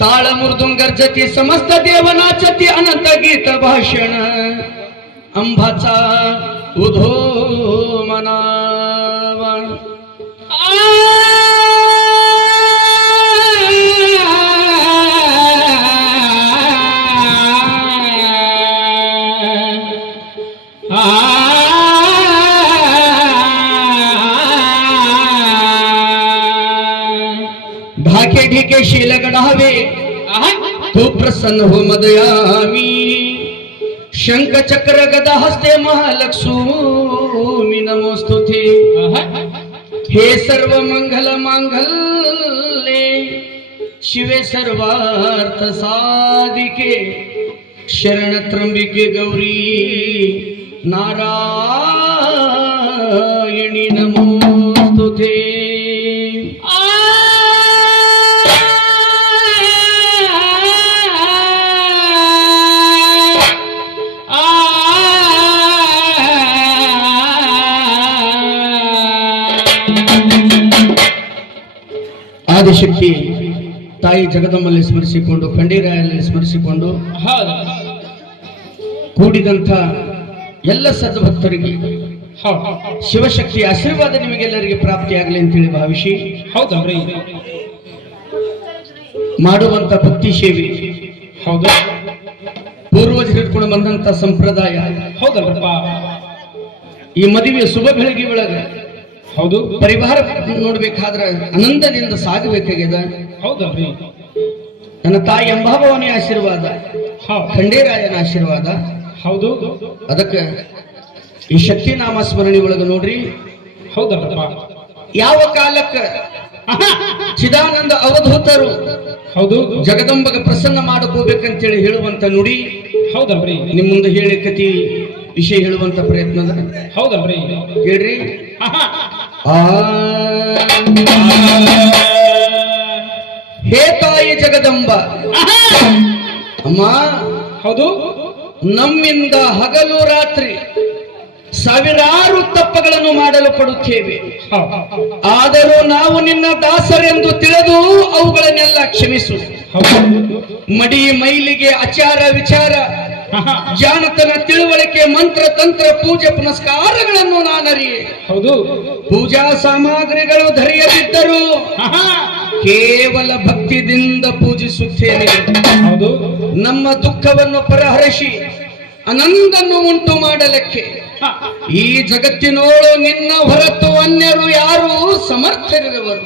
ताळ मृदुंगर्जती समस्त देव नाचती अनंत गीत भाषण अंबाचा उधो मनावा ढाके ढिके शील गडावे तू प्रसन्न हो मदयामी शंख चक्र गदा हस्ते महालक्ष्मी नमोस्तुते हे सर्व मंगल मांगल्ये शिवे सर्वार्थ साधिके शरण त्र्यंबिके गौरी नारायणी नमोस्तुते ಆದಿಶಕ್ತಿ ತಾಯಿ ಜಗದಮ್ಮಲ್ಲಿ ಸ್ಮರಿಸಿಕೊಂಡು ಖಂಡೀರಾಯಲ್ಲಿ ಸ್ಮರಿಸಿಕೊಂಡು ಕೂಡಿದಂಥ ಎಲ್ಲ ಸದ್ಭಕ್ತರಿಗೆ ಶಿವಶಕ್ತಿ ಆಶೀರ್ವಾದ ನಿಮಗೆಲ್ಲರಿಗೆ ಪ್ರಾಪ್ತಿಯಾಗಲಿ ಅಂತೇಳಿ ಭಾವಿಸಿ ಹೌದಲ್ರಿ ಮಾಡುವಂತ ಭಕ್ತಿ ಸೇವೆ ಹೌದು ಪೂರ್ವಜರು ಹಿಡ್ಕೊಂಡು ಬಂದಂತ ಸಂಪ್ರದಾಯ ಹೌದಲ್ರಪ್ಪ ಈ ಮದುವೆ ಶುಭ ಬೆಳಗ್ಗೆ ಒಳಗ ಹೌದು ಪರಿವಾರ ನೋಡ್ಬೇಕಾದ್ರೆ ಆನಂದದಿಂದ ಸಾಗಬೇಕಾಗ್ಯದ ಹೌದಲ್ರಿ ನನ್ನ ತಾಯಿ ಅಂಬಾಭವಾನಿ ಆಶೀರ್ವಾದ ಖಂಡೇರಾಯನ ಆಶೀರ್ವಾದ ಹೌದು ಅದಕ್ಕೆ ಈ ಶಕ್ತಿ ನಾಮ ಸ್ಮರಣೆ ಒಳಗ ನೋಡ್ರಿ ಹೌದಲ್ರಪ್ಪ ಯಾವ ಕಾಲಕ್ಕೆ ಚಿದಾನಂದ ಅವಧೂತರು ಹೌದು ಜಗದಂಬಗ ಪ್ರಸನ್ನ ಮಾಡಕೋಬೇಕಂತೇಳಿ ಹೇಳುವಂತ ನುಡಿ ಹೌದಲ್ರಿ ನಿಮ್ ಮುಂದೆ ಹೇಳಿ ಕತಿ ವಿಷಯ ಹೇಳುವಂತ ಪ್ರಯತ್ನದ ಹೌದಲ್ರಿ ಹೇಳ್ರಿ ಹೇ ತಾಯಿ ಜಗದಂಬ ಅಮ್ಮ ಹೌದು ನಮ್ಮಿಂದ ಹಗಲು ರಾತ್ರಿ ಸಾವಿರಾರು ತಪ್ಪಗಳನ್ನು ಮಾಡಲು ಪಡುತ್ತೇವೆ ಆದರೂ ನಾವು ನಿನ್ನ ದಾಸರೆಂದು ತಿಳಿದು ಅವುಗಳನ್ನೆಲ್ಲ ಕ್ಷಮಿಸು ಮಡಿ ಮೈಲಿಗೆ ಆಚಾರ ವಿಚಾರ ಜಾಣತನ ತಿಳುವಳಿಕೆ ಮಂತ್ರ ತಂತ್ರ ಪೂಜೆ ಪುನಸ್ಕಾರಗಳನ್ನು ನಾನರಿಯೆ ಹೌದು ಪೂಜಾ ಸಾಮಗ್ರಿಗಳು ಧರಿಯದಿದ್ದರೂ ಕೇವಲ ಭಕ್ತಿಯಿಂದ ಪೂಜಿಸುತ್ತೇನೆ ಹೌದು ನಮ್ಮ ದುಃಖವನ್ನು ಪರಿಹರಿಸಿ ಆನಂದನ್ನು ಉಂಟು ಮಾಡಲಿಕ್ಕೆ ಈ ಜಗತ್ತಿನೋಳು ನಿನ್ನ ಹೊರತು ಅನ್ಯರು ಯಾರು ಸಮರ್ಥರಿರುವರು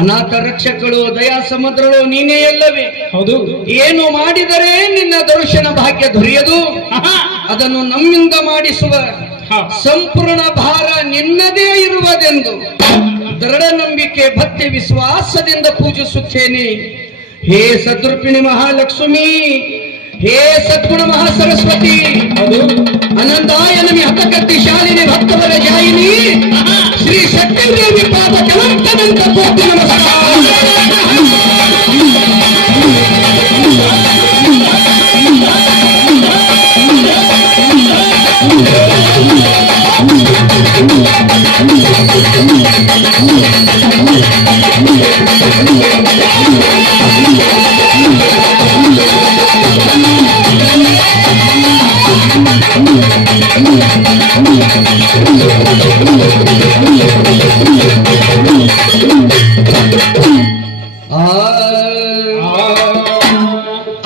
ಅನಾಥ ರಕ್ಷಕರು ದಯಾ ಸಮುದ್ರಗಳು ನೀನೇ ಎಲ್ಲವೇ ಹೌದು ಏನು ಮಾಡಿದರೆ ನಿನ್ನ ದರ್ಶನ ಭಾಗ್ಯ ದೊರೆಯದು ಅದನ್ನು ನಮ್ಮಿಂದ ಮಾಡಿಸುವ ಸಂಪೂರ್ಣ ಭಾರ ನಿನ್ನದೇ ಇರುವುದೆಂದು ದೃಢ ನಂಬಿಕೆ ಭಕ್ತಿ ವಿಶ್ವಾಸದಿಂದ ಪೂಜಿಸುತ್ತೇನೆ ಹೇ ಸದ್ರೂಪಿಣಿ ಮಹಾಲಕ್ಷ್ಮಿ ಹೇ ಸದ್ಗುಣ ಮಹಾಸರಸ್ವತಿ ಅನಂತಾಯ ನಮಿ ಹತಕತ್ತಿ ಶಾಲಿನಿ ಭಕ್ತವರ ಜಾಯಿನಿ ಶ್ರೀ ಶಕ್ತಿ ದೇವಿ ಪಾದ ಕಲಂಕದಂತ ಕೋಟಿ ನಮಸ್ಕಾರ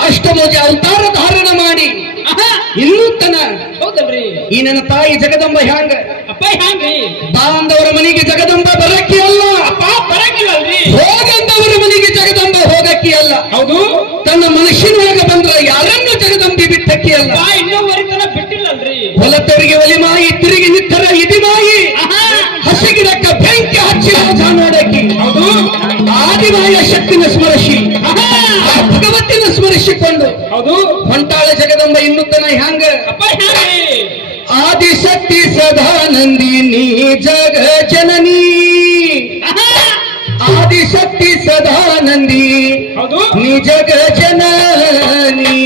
ಅಷ್ಟಮೋಜ ಅವತಾರ ಧಾರಣ ಮಾಡಿ ಇನ್ನೂ ತನ ಹೌದಲ್ರಿ ಈ ನನ್ನ ತಾಯಿ ಜಗದಂಬ ಹ್ಯಾಂಗ ಅಪ್ಪ ಹ್ಯಾಂಗ್ರಿ ಬಾಂಧವರ ಮನೆಗೆ ಜಗದಂಬ ಬರಕ್ಕೆ ಅಲ್ಲ ಅಪ್ಪ ಬರಂಗಿಲ್ಲಲ್ರಿ ಹೋಗಂದವರ ಮನೆಗೆ ಜಗದಂಬ ಹೋಗಕ್ಕೆ ಅಲ್ಲ ಹೌದು ತನ್ನ ಮನುಷ್ಯನೊಳಗೆ ಬಂದ್ರ ಯಾರನ್ನು ಜಗದಂಬಿ ಬಿಟ್ಟಕ್ಕೆ ಅಲ್ಲ ಇನ್ನೂವರೆತನ ಬಿಟ್ಟಿಲ್ಲಲ್ರಿ ಹೊಲತರಿಗೆ ಒಲಿಮಾಯಿ ತಿರುಗಿ ನಿತ್ತರ ಇದಿಮಾಯಿ ಹಸಿಗಿಡಕ್ಕ ಬೆಂಕಿ ಹಚ್ಚಿ ಮೋಸ ನೋಡಕ್ಕೆ ಹೌದು ಆದಿಮಾಯ ಶಕ್ತಿನ ಸ್ಮರಿಸಿ ಭಗವತಿನ ಸ್ಮರಿಸಿಕೊಂಡು ಹೌದು ಹೊಂಟಾಳ ಜಗದಂಬ ಇನ್ನುತ್ತನ ಹ್ಯಾಂಗ ಅಪ್ಪ ಹ್ಯಾಂಗ್ರಿ ಆದಿಶಕ್ತಿ ಸದಾನಂದಿನಿ ಜಗ ಜನನಿ ಆದಿಶಕ್ತಿ ಸದಾನಂದಿ ಹೌದು ನೀ ಜಗ ಜನನಿ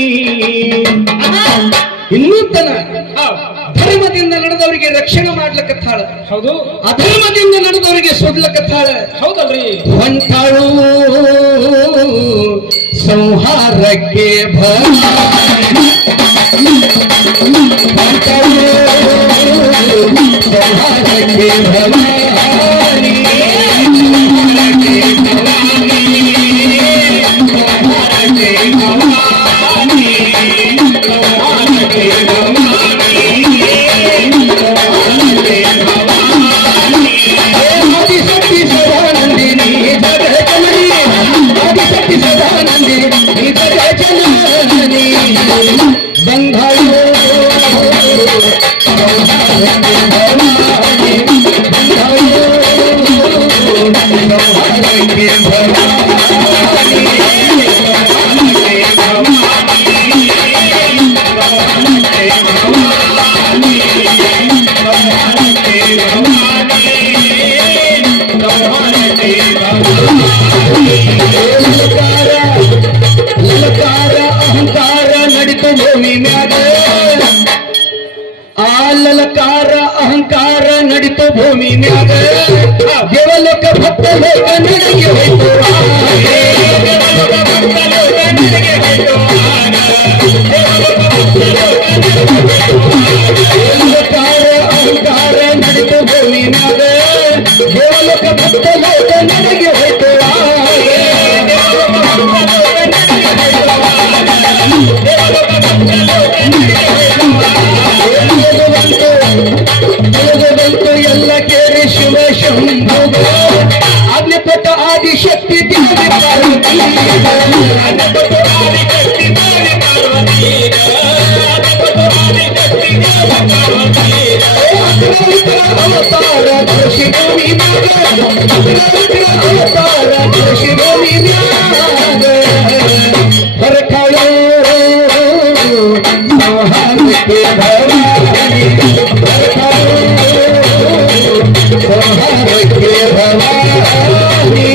ಇನ್ನೂತನ ಧರ್ಮದಿಂದ ನಡೆದವರಿಗೆ ರಕ್ಷಣೆ ಮಾಡ್ಲಕತ್ತಾಳ, ಹೌದು. ಅಧರ್ಮದಿಂದ ನಡೆದವರಿಗೆ ಸುಡ್ಲಕತ್ತಾಳ. ಹೌದಲ್ರಿ. ಹೊಂಟಾಳು ಸಂಹಾರಕ್ಕೆ ಭವಾನಿ ಸಂಹಾರಕ್ಕೆ ಭವಾನಿ ಆದಿಶಕ್ತಿ ಸದಾನಂದಿನಿ ಜಗಜ್ಜನನಿ ಆದಿಶಕ್ತಿ ಸದಾನಂದಿನಿ ಜಗಜ್ಜನನಿ ಬಂಧಯೋ ಲಲಕಾರ ಅಹಂಕಾರ ನಡಿತು ಭೂಮಿ ಮ್ಯಾಗ ಆ ಲಲಕಾರ ಅಹಂಕಾರ ನಡಿತು ಭೂಮಿ ಮ್ಯಾಗ ದೇವಲೋಕ ಭಕ್ತ ಲೋಕ ನಡೆಗೆ ಹೋಯ್ತು ಲಲಕಾರ ಅಹಂಕಾರ ನಡಿತು ಭೂಮಿ ಮ್ಯಾಗ ದೇವಲೋಕ ಭಕ್ತ ಲೋಕ ನಡೆಗೆ ಹೋಯ್ತು ಬಂತು ಎಲ್ಲ ಕೇಳಿ ಶಿವ ಶಂಭುಗ ಆಜ್ಞೆ ಕೊಟ್ಟ ಆದಿಶಕ್ತಿ ದೇವಿ ಪಾರ್ವತಿ ಅವತಾರ ಶಿವಮಿ ಅವತಾರ ಶಿವಮಿ ಬರಕಾಳು ಸಂಹಾರಕ್ಕೆ ಭವಾನಿ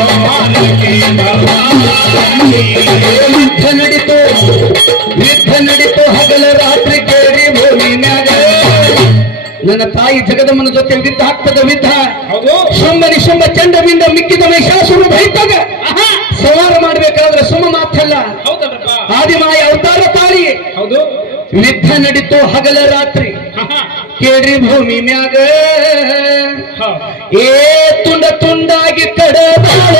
ಸಂಹಾರಕ್ಕೆ ಭವಾನಿ ಯುದ್ಧ ನಡಿತು ಹಗಲ ರಾತ್ರಿ ಕೇಳಿ ಭೂಮಿ ಮ್ಯಾಗ ನನ್ನ ತಾಯಿ ಜಗದಮ್ಮನ ಜೊತೆ ವಿದ್ದ ಆಗ್ತದ ವಿದ್ದ ಶಂಭ ನಿಶಂಭ ಚಂಡವಿಂದ ಮಿಕ್ಕಿದ ಮಹಿಷಾಸುರ ಭೈತಾಗ ಸವಾರ ಮಾಡ್ಬೇಕಾದ್ರೆ ಸುಮ್ಮ ಮಾತಲ್ಲ ಆದಿಮಾಯ ಅವತಾರ ತಾಳಿ ಯುದ್ಧ ನಡಿತು ಹಗಲ ರಾತ್ರಿ ಕೇಳ್ರಿ ಭೂಮಿ ಮ್ಯಾಗ ಏ ತುಂಡ ತುಂಡಾಗಿ ಕಡದಾಳ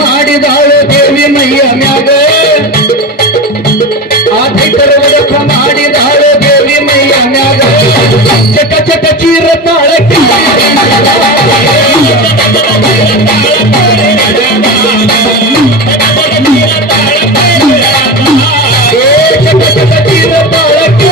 ಮಾಡಿದಾಳು ದೇವಿ ಮೈಯ ಮ್ಯಾಗ ಆದಿತರ ಒಡಕ ಮಾಡಿದಾಳು ದೇವಿ ಮೈಯ ಮ್ಯಾಗ ಚಟ ಚಟ ಚೀರ ತಾಳಕ್ಕೆ ಚಟ ಚಟ ಚೀರ ತಾಳಕ್ಕೆ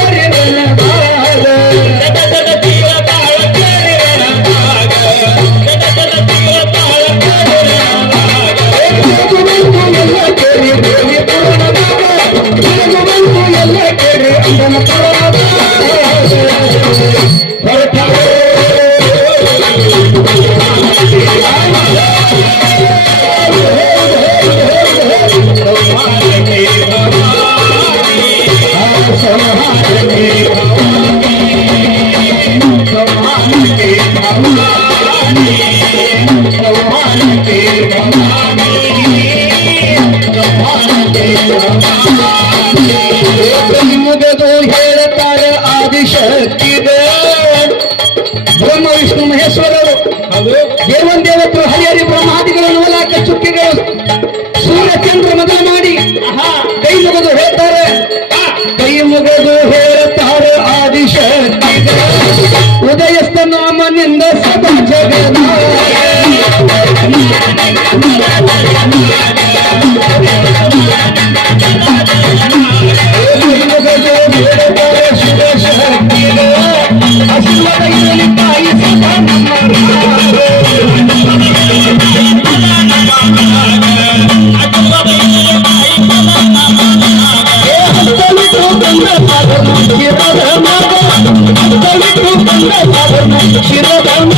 ಮುಗದು ಹೇಳುತ್ತಾರೆ ಆದಿಶಕ್ತಿಗ ಬ್ರಹ್ಮ ವಿಷ್ಣು ಮಹೇಶ್ವರರು ದೇವನ್ ದೇವತರು ಹರಿಹರಿ ಬ್ರಹ್ಮಾದಿಗಳು ನವಲಾಕ ಚುಕ್ಕಿಗಳು ಸೂರ್ಯಚಂದ್ರ ಮೊದಲು ಮಾಡಿ ಕೈ ಮುಗದು ಹೇಳ್ತಾರೆ ಕೈ ಮುಗದು ಹೇಳುತ್ತಾರೆ ಆದಿಶಕ್ತಿಗ ಉದಯಸ್ಥ ನಾಮನಿಂದ ಸದಾ ಜಗದ Thank you. ಶಿರದಮ್ಮ